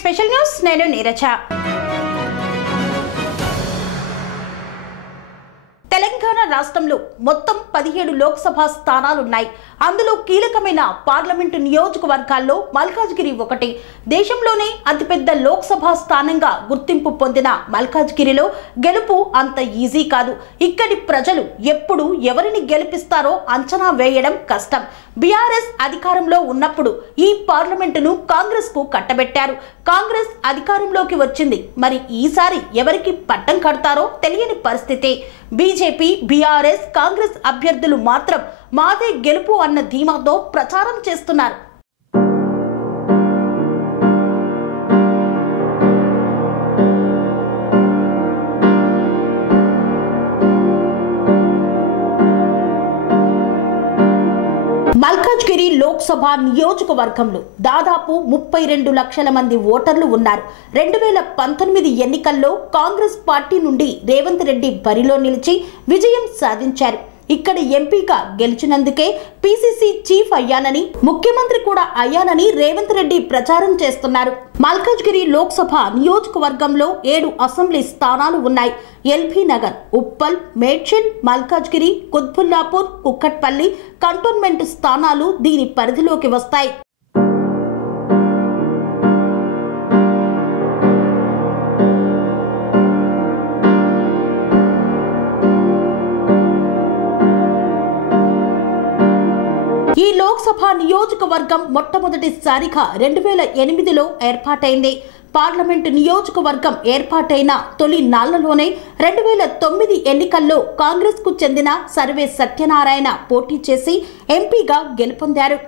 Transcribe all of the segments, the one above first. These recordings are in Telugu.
స్పెషల్ న్యూస్ నేను నీరజ. తెలంగాణ రాష్ట్రంలో మొత్తం 17 లోక్సభ స్థానాలున్నాయి. అందులో కీలకమైన పార్లమెంటు నియోజకవర్గాల్లో మల్కాజ్గిరి ఒకటి. దేశంలోనే అతిపెద్ద లోక్సభ స్థానంగా గుర్తింపు పొందిన మల్కాజ్గిరిలో గెలుపు అంత ఈజీ కాదు. ఇక్కడి ప్రజలు ఎప్పుడు ఎవరిని గెలిపిస్తారో అంచనా వేయడం కష్టం. బీఆర్ఎస్ అధికారంలో ఉన్నప్పుడు ఈ పార్లమెంటును కాంగ్రెస్ కు కట్టబెట్టారు. కాంగ్రెస్ అధికారంలోకి వచ్చింది. మరి ఈసారి ఎవరికి పట్టం కడతారో తెలియని పరిస్థితి. బీజేపీ, బీఆర్ఎస్, కాంగ్రెస్ అభ్యర్థులు మాత్రం మాదే గెలుపు అన్న ధీమాతో ప్రచారం చేస్తున్నారు. మల్కాజ్గిరి లోక్సభ నియోజకవర్గంలో దాదాపు 32 లక్షల మంది ఓటర్లు ఉన్నారు. 2019 ఎన్నికల్లో కాంగ్రెస్ పార్టీ నుండి రేవంత్ రెడ్డి బరిలో నిలిచి విజయం సాధించారు. ఇక్కడ ఎంపీగా గెలిచినందుకే పీసీసీ చీఫ్ అయ్యానని, ముఖ్యమంత్రి కూడా అయ్యానని రేవంత్ రెడ్డి ప్రచారం చేస్తున్నారు. మల్కాజ్గిరి లోక్సభ నియోజకవర్గంలో 7 అసెంబ్లీ స్థానాలు ఉన్నాయి. ఎల్బీ నగర్, ఉప్పల్, మేడ్చల్, మల్కాజ్గిరి, కుత్బుల్లాపూర్, కుక్కట్పల్లి కంటోన్మెంట్ స్థానాలు దీని పరిధిలోకి వస్తాయి. ఈ లోక్సభ నియోజకవర్గం మొట్టమొదటిసారిగా 2008లో ఏర్పాటైంది. పార్లమెంటు నియోజకవర్గం ఏర్పాటైన తొలి నాళ్లలోనే 2009 ఎన్నికల్లో కాంగ్రెస్ కు చెందిన సర్వే సత్యనారాయణ పోటీ చేసి ఎంపీగా గెలుపొందారు.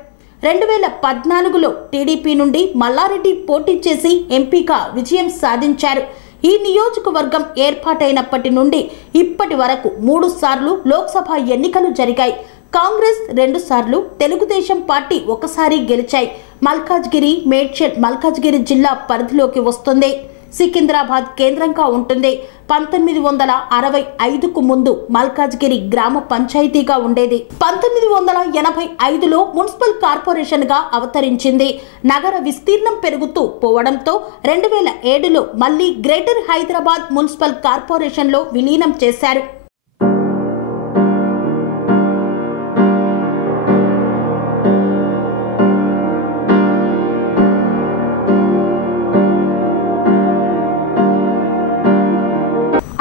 2014లో టీడీపీ నుండి మల్లారెడ్డి పోటీ చేసి ఎంపీగా విజయం సాధించారు. ఈ నియోజకవర్గం ఏర్పాటైనప్పటి నుండి ఇప్పటి వరకు 3 సార్లు లోక్సభ ఎన్నికలు జరిగాయి. కాంగ్రెస్ 2 సార్లు, తెలుగుదేశం పార్టీ 1 సారి గెలిచాయి. మల్కాజ్గిరి, మేడ్చల్ మల్కాజ్గిరి జిల్లా పరిధిలోకి వస్తుంది. సికింద్రాబాద్ కేంద్రంగా ఉంటుంది. 1965కు ముందు మల్కాజ్గిరి గ్రామ పంచాయతీగా ఉండేది. 1985లో మున్సిపల్ కార్పొరేషన్ గా అవతరించింది. నగర విస్తీర్ణం పెరుగుతూ పోవడంతో 2007లో మళ్లీ గ్రేటర్ హైదరాబాద్ మున్సిపల్ కార్పొరేషన్ లో విలీనం చేశారు.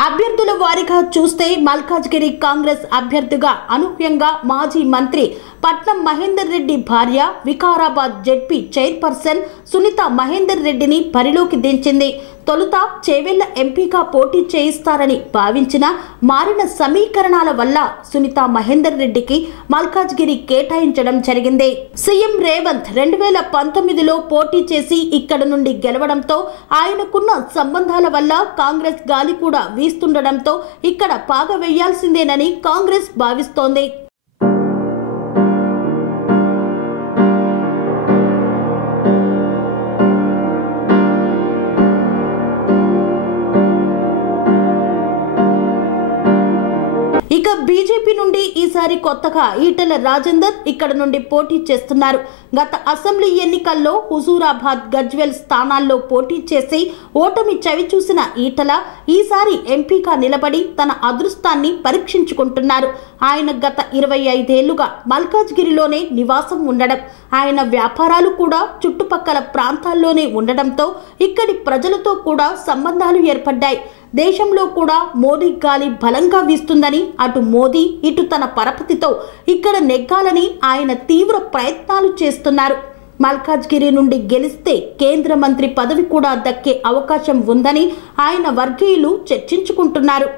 అభ్యర్థుల వారీగా చూస్తే మల్కాజ్గిరి కాంగ్రెస్ అభ్యర్థిగా అనూహ్యంగా మాజీ మంత్రి పట్నం మహేందర్ రెడ్డి భార్య, వికారాబాద్ జెడ్పీ చైర్పర్సన్ సునీత మహేందర్ రెడ్డిని బరిలోకి దించింది. తొలుత చేవెళ్ల ఎంపీగా పోటీ చేయిస్తారని భావించిన మారిన సమీకరణాల వల్ల సునీత మహేందర్ రెడ్డికి మల్కాజ్గిరి కేటాయించడం జరిగింది. సీఎం రేవంత్ 2019లో పోటీ చేసి ఇక్కడ నుండి గెలవడంతో ఆయనకున్న సంబంధాల వల్ల కాంగ్రెస్ గాలి కూడా వీస్తుండడంతో ఇక్కడ పాగ వేయాల్సిందేనని కాంగ్రెస్ భావిస్తోంది. ఇక బీజేపీ నుండి ఈసారి కొత్తగా ఈటెల రాజేందర్ ఇక్కడ నుండి పోటీ చేస్తున్నారు. గత అసెంబ్లీ ఎన్నికల్లో హుజూరాబాద్, గజ్వెల్ స్థానాల్లో పోటీ చేసి ఓటమి చవిచూసిన ఈటెల ఈసారి ఎంపీగా నిలబడి తన అదృష్టాన్ని పరీక్షించుకుంటున్నారు. ఆయన గత 25 ఏళ్లుగా మల్కాజ్గిరిలోనే నివాసం ఉండడం, ఆయన వ్యాపారాలు కూడా చుట్టుపక్కల ప్రాంతాల్లోనే ఉండడంతో ఇక్కడి ప్రజలతో కూడా సంబంధాలు ఏర్పడ్డాయి. దేశంలో కూడా మోదీ గాలి బలంగా వీస్తుందని, అటు మోదీ ఇటు తన పరపతితో ఇక్కడ నెగ్గాలని ఆయన తీవ్ర ప్రయత్నాలు చేస్తున్నారు. మల్కాజ్గిరి నుండి గెలిస్తే కేంద్ర మంత్రి పదవి కూడా దక్కే అవకాశం ఉందని ఆయన వర్గీయులు చర్చించుకుంటున్నారు.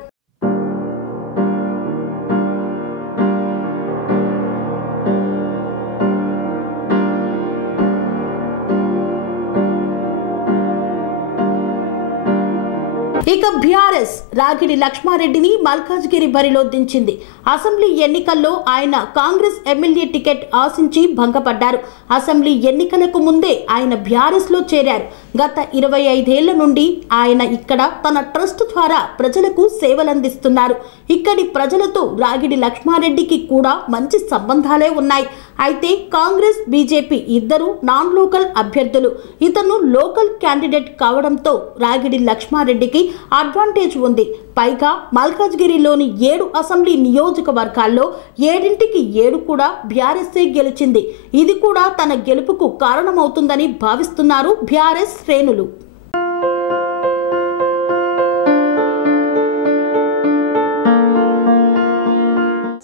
ఇక బీఆర్ఎస్ రాగిడి లక్ష్మారెడ్డిని మల్కాజ్గిరి బరిలో దించింది. అసెంబ్లీ ఎన్నికల్లో ఆయన కాంగ్రెస్ ఎమ్మెల్యే టికెట్ ఆశించి భంగపడ్డారు. అసెంబ్లీ ఎన్నికలకు ముందే ఆయన బీఆర్ఎస్ లో చేరారు. గత 25 ఏళ్ల నుండి ఆయన ఇక్కడ తన ట్రస్ట్ ద్వారా ప్రజలకు సేవలందిస్తున్నారు. ఇక్కడి ప్రజలతో రాగిడి లక్ష్మారెడ్డికి కూడా మంచి సంబంధాలే ఉన్నాయి. అయితే కాంగ్రెస్ బీజేపీ ఇద్దరు నాన్ లోకల్ అభ్యర్థులు. ఇతను లోకల్ క్యాండిడేట్ కావడంతో రాగిడి లక్ష్మారెడ్డికి అడ్వాంటేజ్ ఉంది. పైగా మల్కాజ్గిరిలోని 7 అసెంబ్లీ నియోజకవర్గాల్లో 7ంటికి 7 కూడా బీఆర్ఎస్ఏ గెలిచింది. ఇది కూడా తన గెలుపుకు కారణమవుతుందని భావిస్తున్నారు బీఆర్ఎస్ శ్రేణులు.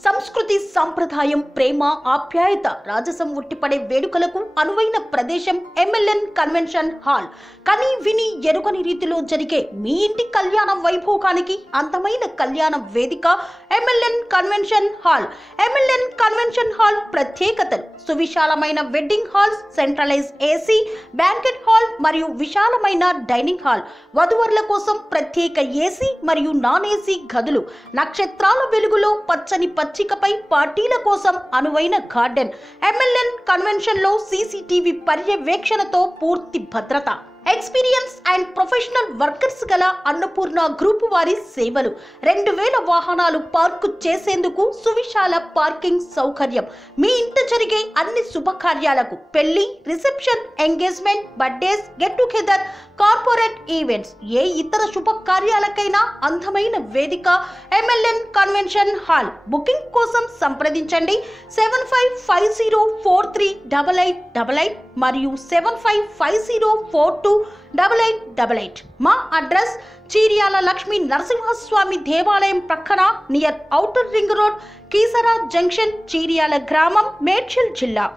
సంస్కృతి, సంప్రదాయం, ప్రేమ, ఆప్యాయత, రాజసం ఉట్టిపడే వేడుకలకు అనువైన ప్రదేశం ఎంఎల్ఎన్ కన్వెన్షన్ హాల్. కని విని ఎరుగని రీతిలో జరిగే మీ ఇంటి కళ్యాణ వైభోగానికి అందమైన కళ్యాణ వేదిక MLN convention hall. MLN convention hall ప్రత్యేకతలు: సువిశాలమైన wedding halls, centralise AC banquet hall మరియు విశాలమైన డైనింగ్ హాల్, వధువరుల కోసం ప్రత్యేక ఏసీ మరియు నాన్ ఏసీ గదులు, నక్షత్రాల వెలుగులో పచ్చని పచ్చికపై పార్టీల కోసం అనువైన గార్డెన్. ఎంఎల్ఎన్ కన్వెన్షన్ లో సీసీటీవీ పర్యవేక్షణతో పూర్తి భద్రత. ఎక్స్పీరియన్స్ అండ్ ప్రొఫెషనల్ వర్కర్స్ గల అన్నపూర్ణ గ్రూప్ వారి సేవలు. 2000 వాహనాలు పార్కు చేసేందుకు సువిశాల పార్కింగ్ సౌకర్యం. మీ ఇంట జరిగే అన్ని శుభకార్యాలకు, పెళ్లి, reception, engagement, birthdays, get together, corporate events, ఏ ఇతర శుభకార్యాలకైనా అందమైన వేదిక ఎంఎల్ఎన్ కన్వెన్షన్ హాల్. బుకింగ్ కోసం సంప్రదించండి 7550438888 మరియు 7550428888. మా అడ్రస్ చీర్యాల లక్ష్మీ నరసింహస్వామి దేవాలయం ప్రక్కన, near outer ring road, Keesara junction, Cheeryal గ్రామం, మేడ్చల్ జిల్లా.